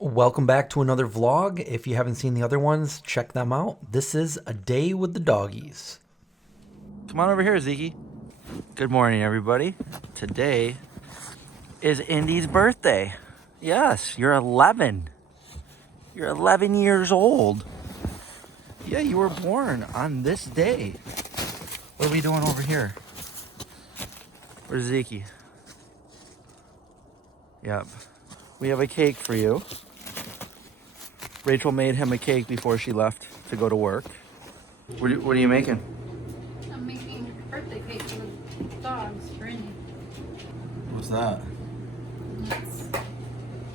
Welcome back to another vlog. If you haven't seen the other ones, check them out. This is a day with the doggies. Come on over here, Zeke. Good morning, everybody. Today is Indy's birthday. Yes, you're 11. You're 11 years old. Yeah, you were born on this day. What are we doing over here? Where's Zeke? Yep. We have a cake for you. Rachel made him a cake before she left to go to work. What are you making? I'm making a birthday cake for the dogs for Indy. What's that?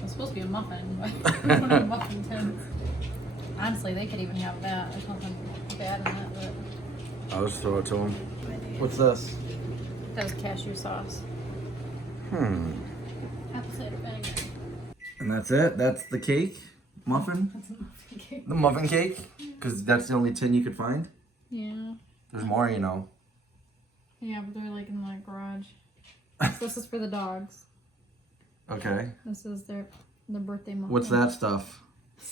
It's supposed to be a muffin, but I don't have muffin tins. Honestly, they could even have that. There's nothing bad in that, but I'll just throw it to him. What's this? that was cashew sauce. Apple cider vinegar. And that's it? That's the cake? Muffin? That's a muffin cake. The muffin cake? Because that's the only tin you could find? Yeah. There's more, you know. Yeah, but they're like in the garage. So this is for the dogs. Okay. This is the birthday muffin. What's that stuff?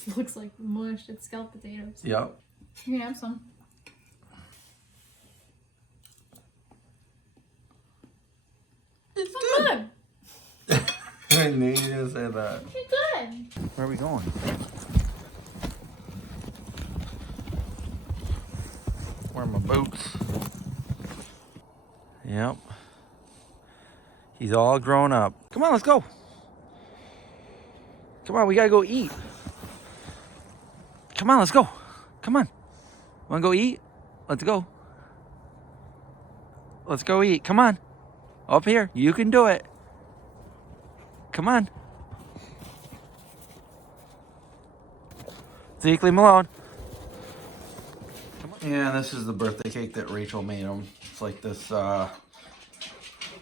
This looks like mush. It's scalloped potatoes. Yep. You can have some. It's Good. I knew you were gonna say that. It's good. Where are we going? Wearing my boots. Yep. He's all grown up. Come on, let's go. Come on, we gotta go eat. Come on, let's go. Come on. Wanna go eat? Let's go. Let's go eat. Come on. Up here. You can do it. Come on. Zeke, leave him alone. Yeah, this is the birthday cake that Rachel made him. It's like this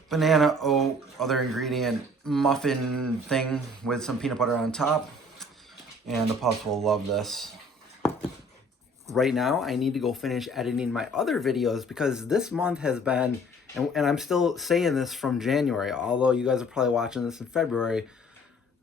banana oat, other ingredient muffin thing with some peanut butter on top. And the pups will love this. Right now, I need to go finish editing my other videos because this month has been, and I'm still saying this from January, although you guys are probably watching this in February,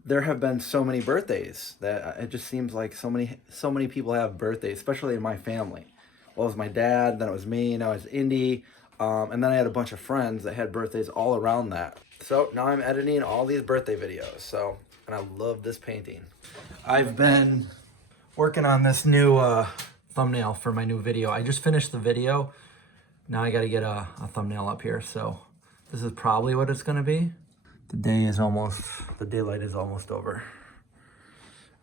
there have been so many birthdays that it just seems like so many people have birthdays, especially in my family. Well, it was my dad, then it was me, now it's Indy, and then I had a bunch of friends that had birthdays all around that. So now I'm editing all these birthday videos, and I love this painting. I've been working on this new thumbnail for my new video. I just finished the video. Now I gotta get a thumbnail up here, so this is probably what it's gonna be. The daylight is almost over.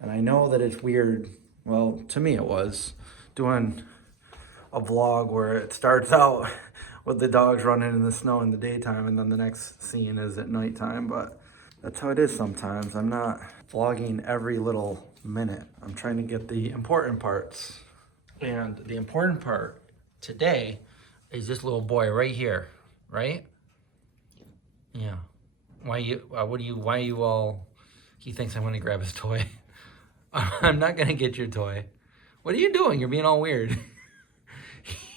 And I know that it's weird, well, to me it was, doing a vlog where it starts out with the dogs running in the snow in the daytime and then the next scene is at nighttime, but that's how it is sometimes. I'm not vlogging every little minute. I'm trying to get the important parts. And the important part today is this little boy right here, right? Yeah. Why are you all, he thinks I'm gonna grab his toy. I'm not gonna get your toy. What are you doing? You're being all weird.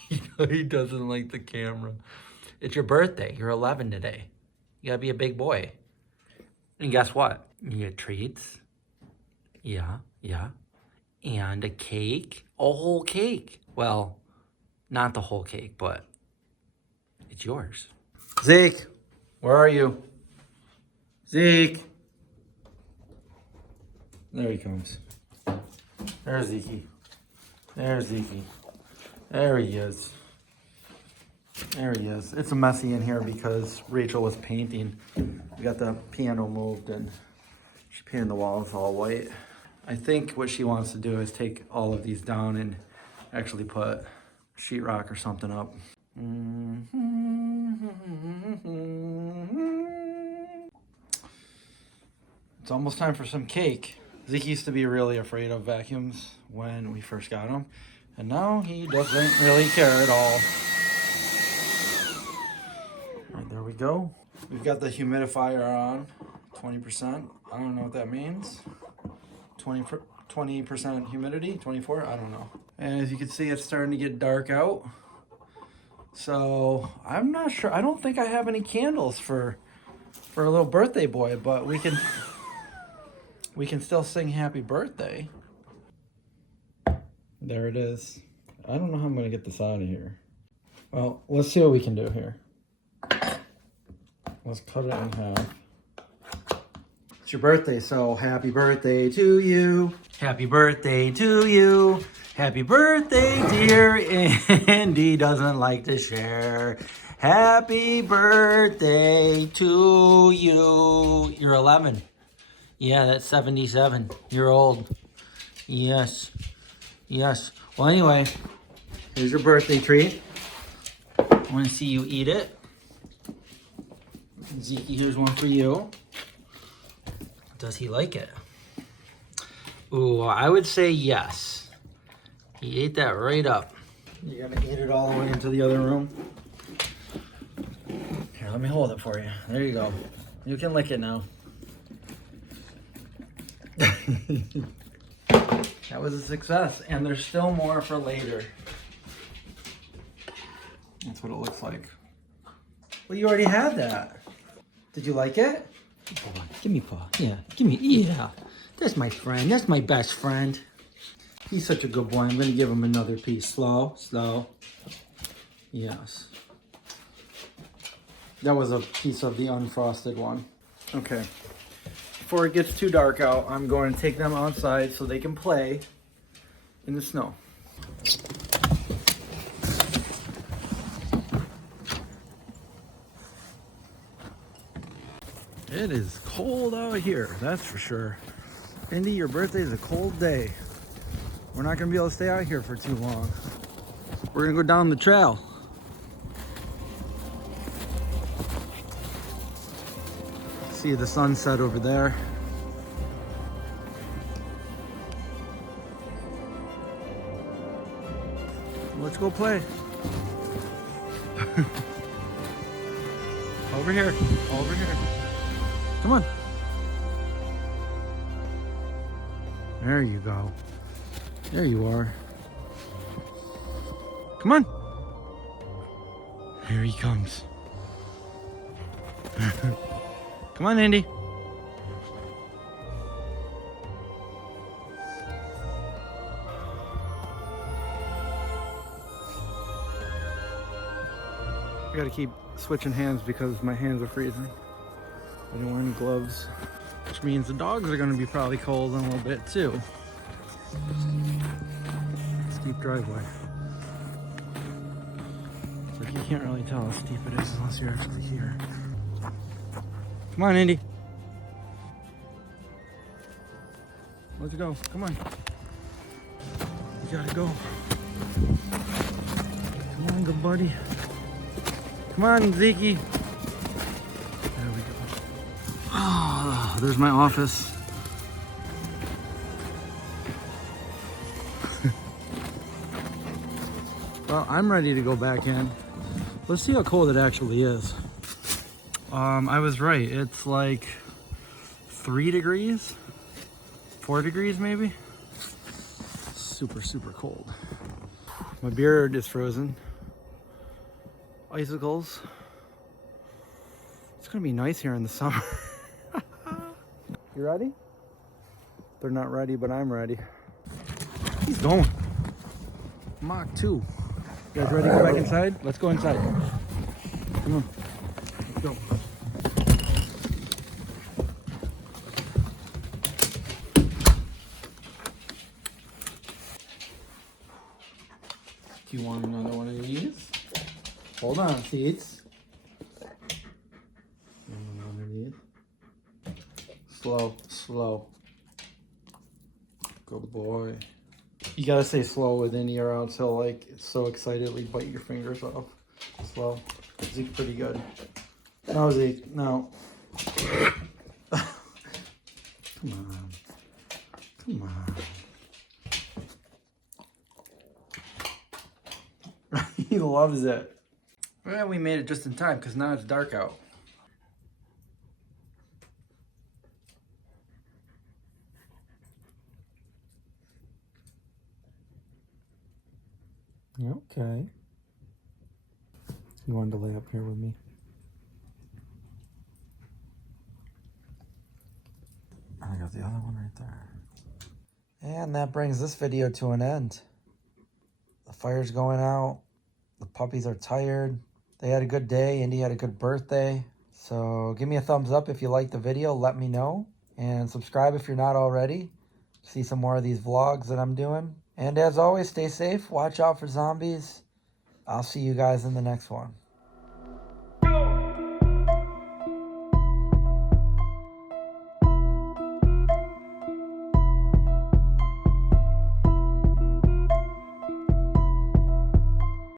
He doesn't like the camera. It's your birthday. You're 11 today. You gotta be a big boy. And guess what? You get treats. Yeah. And a cake. A whole cake. Well, not the whole cake, but it's yours. Zeke, where are you? Zeke. There he comes. There's Zeke. There's Zeke. There he is. There he is. It's messy in here because Rachel was painting. We got the piano moved and she painted the walls all white. I think what she wants to do is take all of these down and actually put sheetrock or something up. It's almost time for some cake. Zeke used to be really afraid of vacuums when we first got him, and now he doesn't really care at all. All right, there we go. We've got the humidifier on, 20%. I don't know what that means. 20% humidity, 24, I don't know. And as you can see, it's starting to get dark out. So I'm not sure. I don't think I have any candles for a little birthday boy, but we can we can still sing happy birthday. There it is. I don't know how I'm going to get this out of here. Well, let's see what we can do here. Let's cut it in half. It's your birthday, so happy birthday to you. Happy birthday to you. Happy birthday, dear Indy doesn't like to share. Happy birthday to you. You're 11. Yeah, that's 77. You're old. Yes. Yes. Well, anyway, here's your birthday treat. I want to see you eat it. Zeke, here's one for you. Does he like it? Ooh, I would say yes. He ate that right up. You're gonna eat it all the way into the other room? Here, let me hold it for you. There you go. You can lick it now. That was a success, and there's still more for later. That's what it looks like. Well, you already had that. Did you like it? Hold on. Give me paw. Yeah, give me. Yeah. That's my friend. That's my best friend. He's such a good boy. I'm going to give him another piece. Slow, slow. Yes. That was a piece of the unfrosted one. Okay. Before it gets too dark out, I'm going to take them outside so they can play in the snow. It is cold out here, that's for sure. Indy, your birthday is a cold day. We're not going to be able to stay out here for too long. We're going to go down the trail. See the sunset over there. Let's go play. Over here, over here. Come on. There you go. There you are. Come on. Here he comes. Come on, Indy. I gotta keep switching hands because my hands are freezing. I don't wear any gloves, which means the dogs are gonna be probably cold in a little bit too. Steep driveway. It's like you can't really tell how steep it is unless you're actually here. Come on, Indy. Let's go. Come on. You gotta go. Come on, good buddy. Come on, Zeke. There we go. Oh, there's my office. Well, I'm ready to go back in. Let's see how cold it actually is. I was right. It's like 3 degrees, 4 degrees maybe. Super, super cold. My beard is frozen. Icicles. It's gonna be nice here in the summer. You ready? They're not ready, but I'm ready. He's going. Mach 2. You guys ready to go back inside? Let's go inside. Come on. Let's go. Do you want another one of these? Hold on, seats. One of these. Slow, slow. Good boy. You gotta say slow with Indy or else he'll like so excitedly bite your fingers off. Slow. Zeke's pretty good. No, Zeke, no. Come on. Come on. He loves it. Well, we made it just in time because now it's dark out. Okay. You wanted to lay up here with me? I got the other one right there. And that brings this video to an end. The fire's going out. The puppies are tired. They had a good day. Indy had a good birthday. So give me a thumbs up if you liked the video. Let me know. And subscribe if you're not already. See some more of these vlogs that I'm doing. And as always, stay safe. Watch out for zombies. I'll see you guys in the next one.